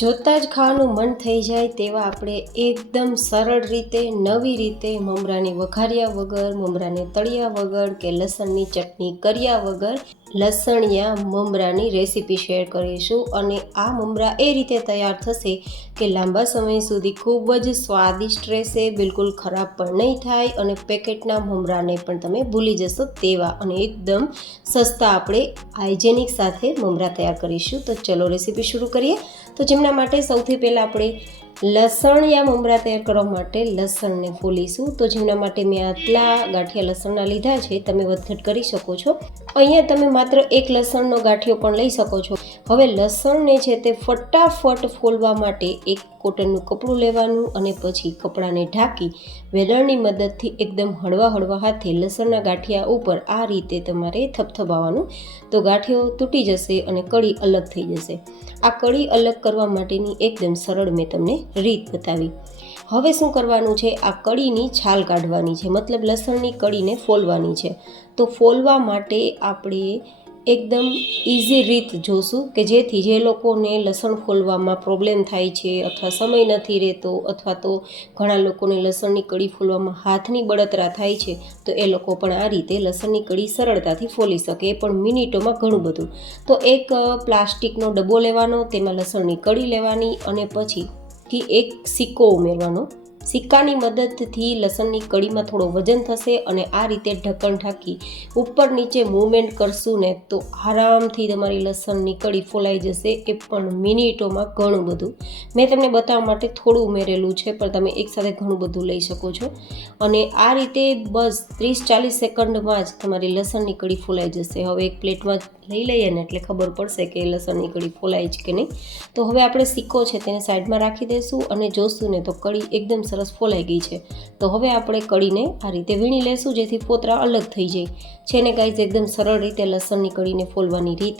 જોતાં જ ખાવાનું મન થઈ જાય તેવા આપણે એકદમ સરળ રીતે, નવી રીતે મમરાને વઘાર્યા વગર, મમરાને તળ્યા વગર કે લસણની ચટણી કર્યા વગર લસણિયા મમરાની રેસીપી શેર કરીશું. અને આ મમરા એ રીતે તૈયાર થશે કે લાંબા સમય સુધી ખૂબ જ સ્વાદિષ્ટ રહેશે, બિલકુલ ખરાબ પણ નહીં થાય અને પેકેટના મમરાને પણ તમે ભૂલી જશો તેવા અને એકદમ સસ્તા આપણે હાઇજેનિક સાથે મમરા તૈયાર કરીશું. તો ચલો રેસીપી શરૂ કરીએ. તો જેમના માટે સૌથી પહેલાં આપણે લસણ યા મમરા તૈયાર કરવા માટે લસણને ફોલીશું. તો જેના માટે મેં આટલા ગાંઠિયા લસણના લીધા છે, તમે વધઘટ કરી શકો છો. અહીંયા તમે માત્ર એક લસણનો ગાંઠિયો પણ લઈ શકો છો. હવે લસણને છે તે ફટાફટ ફોલવા માટે એક કોટનનું કપડું લેવાનું અને પછી કપડાને ઢાંકી વેલણની મદદથી એકદમ હળવા હળવા હાથે લસણના ગાંઠિયા ઉપર આ રીતે તમારે થપથપાવવાનું તો ગાંઠિયો તૂટી જશે અને કળી અલગ થઈ જશે. આ કળી અલગ કરવા માટેની એકદમ સરળ મેં તમને રીત બતાવી. હવે શું કરવાનું છે? આ કળીની છાલ કાઢવાની છે. મતલબ લસણની કળીને ફોલવાની છે. તો ફોલવા માટે આપણે એકદમ ઇઝી રીત જોશું કે જેથી જે લોકોને લસણ ફોલવામાં પ્રોબ્લેમ થાય છે અથવા સમય નથી રહેતો અથવા તો ઘણા લોકોને લસણની કળી ફોલવામાં હાથની બળતરા થાય છે, તો એ લોકો પણ આ રીતે લસણની કળી સરળતાથી ફોલી શકે. એ પણ મિનિટોમાં ઘણું બધું. તો એક પ્લાસ્ટિકનો ડબ્બો લેવાનો, તેમાં લસણની કળી લેવાની અને પછી થી એક સિક્કો ઉમેરવાનો. સિક્કાની મદદથી લસણની કળીમાં થોડો વજન થશે અને આ રીતે ઢક્કણ ઢાંકી ઉપર નીચે મૂવમેન્ટ કરશું ને તો આરામથી તમારી લસણની કળી ફોલાઈ જશે. એ પણ મિનિટોમાં ઘણું બધું. મેં તમને બતાવવા માટે થોડું ઉમેરેલું છે, પણ તમે એકસાથે ઘણું બધું લઈ શકો છો. અને આ રીતે બસ ત્રીસ ચાલીસ સેકન્ડમાં જ તમારી લસણની કળી ફોલાઈ જશે. હવે એક પ્લેટમાં લઈ લઈએ ને એટલે ખબર પડશે કે લસણની કળી ફોલાય છે કે નહીં. તો હવે આપણે સિક્કો છે તેને સાઈડમાં રાખી દઈશું અને જોશું ને તો કળી એકદમ સરસ ફોલાઈ ગઈ છે. તો હવે આપણે કળીને આ રીતે વીણી લેશું જેથી ફોતરા અલગ થઈ જાય. છે ને ગાઈઝ એકદમ સરળ રીતે લસણની કળીને ફોલવાની રીત.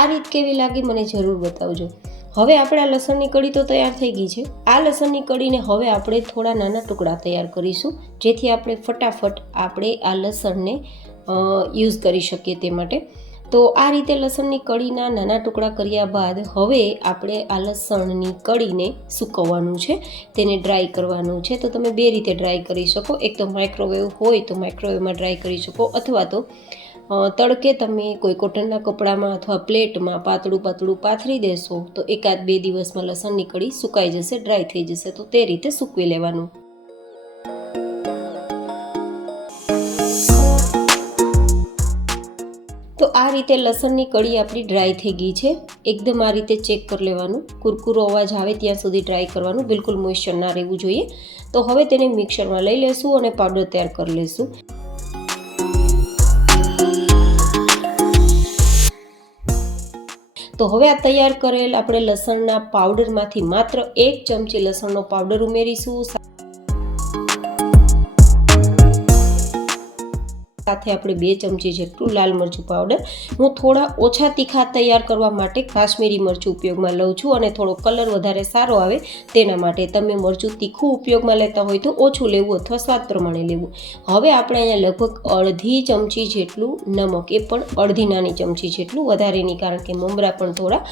આ રીત કેવી લાગી મને જરૂર બતાવજો. હવે આપણે આ લસણની કળી તો તૈયાર થઈ ગઈ છે. આ લસણની કળીને હવે આપણે થોડા નાના ટુકડા તૈયાર કરીશું, જેથી આપણે ફટાફટ આપણે આ લસણને યુઝ કરી શકીએ તે માટે. તો આ રીતે લસણની કળીના નાના ટુકડા કર્યા બાદ હવે આપણે આ લસણની કળીને સૂકવવાનું છે. તેને ડ્રાય કરવાનું છે. તો તમે બે રીતે ડ્રાય કરી શકો. એક તો માઇક્રોવેવ હોય તો માઇક્રોવેવમાં ડ્રાય કરી શકો અથવા તો તડકે તમે કોઈ કોટનના કપડામાં અથવા પ્લેટમાં પાતળું પાતળું પાથરી દેશો તો એકાદ બે દિવસમાં લસણની કળી સુકાઈ જશે ડ્રાય થઈ જશે. તો તે રીતે સૂકવી લેવાનું. તો આ રીતે લસણની કળી આપણી ડ્રાય થઈ ગઈ છે. એકદમ આ રીતે ચેક કરી લેવાનું. કુરકુરો અવાજ આવે ત્યાં સુધી ડ્રાય કરવાનું. બિલકુલ મોઇશ્ચર ના રહેવું જોઈએ. તો હવે તેને મિક્સરમાં લઈ લેશું અને પાવડર તૈયાર કરી લેશું. તો હવે આ તૈયાર કરેલ આપણે લસણના પાવડરમાંથી માત્ર એક ચમચી લસણનો પાવડર ઉમેરીશું. સાથે આપણે બે ચમચી જેટલું લાલ મરચું પાવડર હું થોડા ઓછા તીખા તૈયાર કરવા માટે કાશ્મીરી મરચું ઉપયોગમાં લઉં છું અને થોડો કલર વધારે સારો આવે તેના માટે તમે મરચું તીખું ઉપયોગમાં લેતા હોય તો ઓછું લેવું અથવા સ્વાદ પ્રમાણે લેવું. હવે આપણે અહીંયા લગભગ અડધી ચમચી જેટલું નમક, એ પણ અડધી નાની ચમચી જેટલું વધારે નહીં કારણ કે મમરા પણ થોડા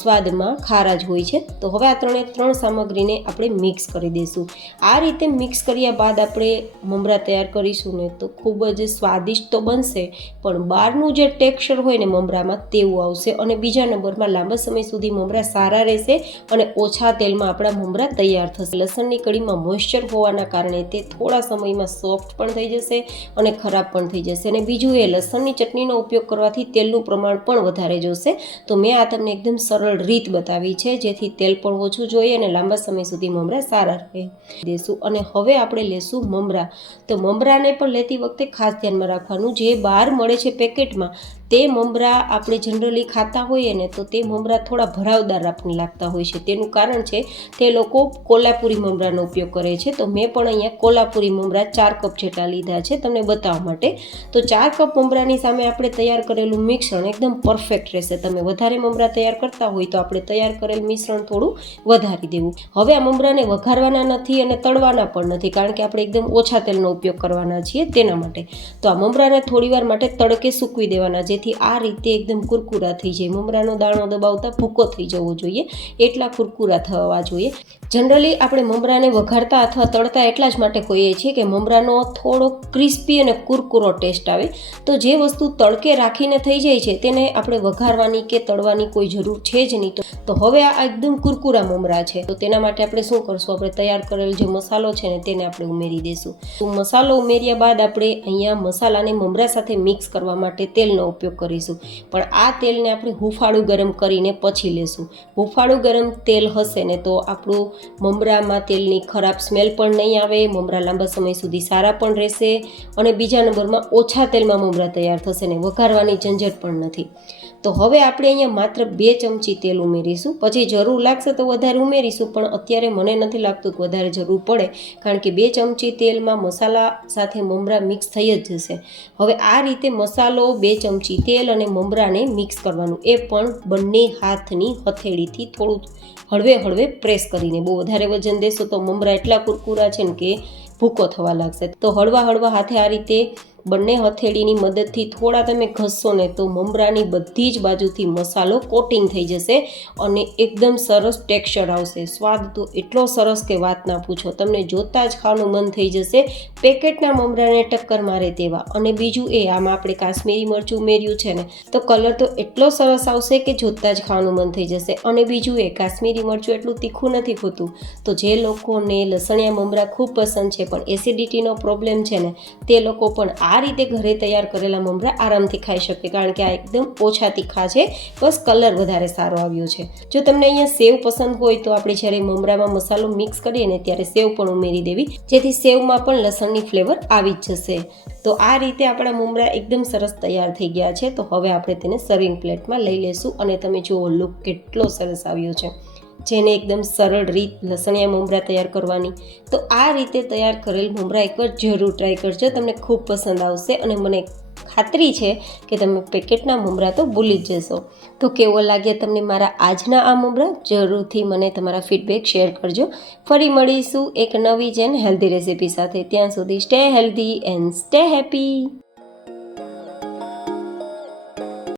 સ્વાદમાં ખારા જ હોય છે. તો હવે આ ત્રણે ત્રણ સામગ્રીને આપણે મિક્સ કરી દઈશું. આ રીતે મિક્સ કર્યા બાદ આપણે મમરા તૈયાર કરીશું ને તો ખૂબ જ સ્વાદિષ્ટ તો બનશે, પણ બહારનું જે ટેક્સચર હોય ને મમરામાં તેવું આવશે અને બીજા નંબરમાં લાંબા સમય સુધી મમરા સારા રહેશે અને ઓછા તેલમાં આપણા મમરા તૈયાર થશે. લસણની કઢીમાં મોઇશ્ચર હોવાના કારણે તે થોડા સમયમાં સોફ્ટ પણ થઈ જશે અને ખરાબ પણ થઈ જશે. અને બીજું એ લસણની ચટણીનો ઉપયોગ કરવાથી તેલનું પ્રમાણ પણ વધારે જોશે. તો મેં આ તમને એકદમ સરળ રીત બતાવી છે, જેથી તેલ પણ ઓછું જોઈએ અને લાંબા સમય સુધી મમરા સારા રહે. દેશું અને હવે આપણે લેશું મમરા. તો મમરાને પણ લેતી વખતે ખાસ ધ્યાનમાં રાખવાનું. જે બહાર મળે છે પેકેટમાં તે મમરા આપણે જનરલી ખાતા હોઈએ ને તો તે મમરા થોડા ભરાવદાર આપણને લાગતા હોય છે. તેનું કારણ છે, તે લોકો કોલ્હાપુરી મમરાનો ઉપયોગ કરે છે. તો મેં પણ અહીંયા કોલ્હાપુરી મમરા ચાર કપ જેટલા લીધા છે તમને બતાવવા માટે. તો ચાર કપ મમરાની સામે આપણે તૈયાર કરેલું મિશ્રણ એકદમ પરફેક્ટ રહેશે. તમે વધારે મમરા તૈયાર કરતા હોય તો આપણે તૈયાર કરેલ મિશ્રણ થોડું વધારી દેવું. હવે આ મમરાને વઘારવાના નથી અને તળવાના પણ નથી કારણ કે આપણે એકદમ ઓછા તેલનો ઉપયોગ કરવાના છીએ તેના માટે. તો આ મમરાને થોડીવાર માટે તડકે સૂકવી દેવાના. જેથી જેથી આ રીતે એકદમ કુરકુરા થઈ જાય. મમરાનો દાણો દબાવતા ભૂકો થઈ જવો જોઈએ. એટલા કુરકુરા થવા જોઈએ. જનરલી આપણે મમરાને વઘારતા અથવા તળતા એટલા જ માટે કહીએ છીએ કે મમરાનો થોડો ક્રિસ્પી અને કુરકુરો ટેસ્ટ આવે. તો જે વસ્તુ તડકે રાખીને થઈ જાય છે તેને આપણે વઘારવાની કે તળવાની કોઈ જરૂર છે જ નહીં. તો હવે આ એકદમ કુરકુરા મમરા છે. તો તેના માટે આપણે શું કરશું? આપણે તૈયાર કરેલ જે મસાલો છે ને તેને આપણે ઉમેરી દઈશું તો મસાલો ઉમેર્યા બાદ આપણે અહીંયા મસાલાને મમરા સાથે મિક્સ કરવા માટે તેલનો ઉપયોગ કરીશું. પણ આ તેલને આપણે હુંફાળું ગરમ કરીને પછી લેશું. હુંફાળું ગરમ તેલ હશે ને તો આપણું મમરામાં તેલની ખરાબ સ્મેલ પણ નહીં આવે, મમરા લાંબા સમય સુધી સારા પણ રહેશે અને બીજા નંબરમાં ઓછા તેલમાં મમરા તૈયાર થશે ને વઘારવાની ઝંઝટ પણ નથી. તો હવે આપણે અહીંયા માત્ર બે ચમચી તેલ ઉમેરીશું. પછી જરૂર લાગશે તો વધારે ઉમેરીશું, પણ અત્યારે મને નથી લાગતું કે વધારે જરૂર પડે, કારણ કે બે ચમચી તેલમાં મસાલા સાથે મમરા મિક્સ થઈ જ જશે. હવે આ રીતે મસાલો, બે ચમચી તેલ અને મમરાને મિક્સ કરવાનું. એ પણ બંને હાથની હથેળીથી થોડું હળવે હળવે પ્રેસ કરીને. બહુ વધારે વજન દેશો તો મમરા એટલા કુરકુરા છે ને કે ભૂકો થવા લાગશે. તો હળવા હળવા હાથે આ રીતે બંને હથેળીની મદદથી થોડા તમે ઘસશો ને તો મમરાની બધી જ બાજુથી મસાલો કોટિંગ થઈ જશે અને એકદમ સરસ ટેક્સચર આવશે. સ્વાદ તો એટલો સરસ કે વાત ના પૂછો. તમને જોતાં જ ખાવાનું મન થઈ જશે. પેકેટના મમરાને ટક્કર મારે તેવા. અને બીજું એ, આમાં આપણે કાશ્મીરી મરચું ઉમેર્યું છે ને, તો કલર તો એટલો સરસ આવશે કે જોતાં જ ખાવાનું મન થઈ જશે. અને બીજું એ, કાશ્મીરી મરચું એટલું તીખું નથી હોતું. તો જે લોકોને લસણિયા મમરા ખૂબ પસંદ છે, પણ એસિડિટીનો પ્રોબ્લેમ છે ને, તે લોકો પણ આ રીતે ઘરે તૈયાર કરેલા મમરા આરામથી ખાઈ શકે, કારણ કે આ એકદમ ઓછા તીખા છે, બસ કલર વધારે સારો આવ્યો છે. જો તમને અહીંયા સેવ પસંદ હોય તો આપણે જ્યારે મમરામાં મસાલો મિક્સ કરીએ ને ત્યારે સેવ પણ ઉમેરી દેવી, જેથી સેવમાં પણ લસણની ફ્લેવર આવી જ જશે. તો આ રીતે આપણા મમરા એકદમ સરસ તૈયાર થઈ ગયા છે, તો હવે આપણે તેને સર્વિંગ પ્લેટમાં લઈ લેશું અને તમે જુઓ લુક કેટલો સરસ આવ્યો છે. જેને એકદમ સરળ રીત લસણિયા મમરા તૈયાર કરવાની. તો આ રીતે તૈયાર કરેલ મમરા એકવાર જરૂર ટ્રાય કરજો, તમને ખૂબ પસંદ આવશે અને મને ખાતરી છે કે તમે પેકેટના મમરા તો ભૂલી જ જશો. તો કેવો લાગ્યા તમને મારા આજના આ મમરા જરૂરથી મને તમારા ફીડબેક શેર કરજો. ફરી મળીશું એક નવી જેન હેલ્ધી રેસીપી સાથે. ત્યાં સુધી stay healthy and stay happy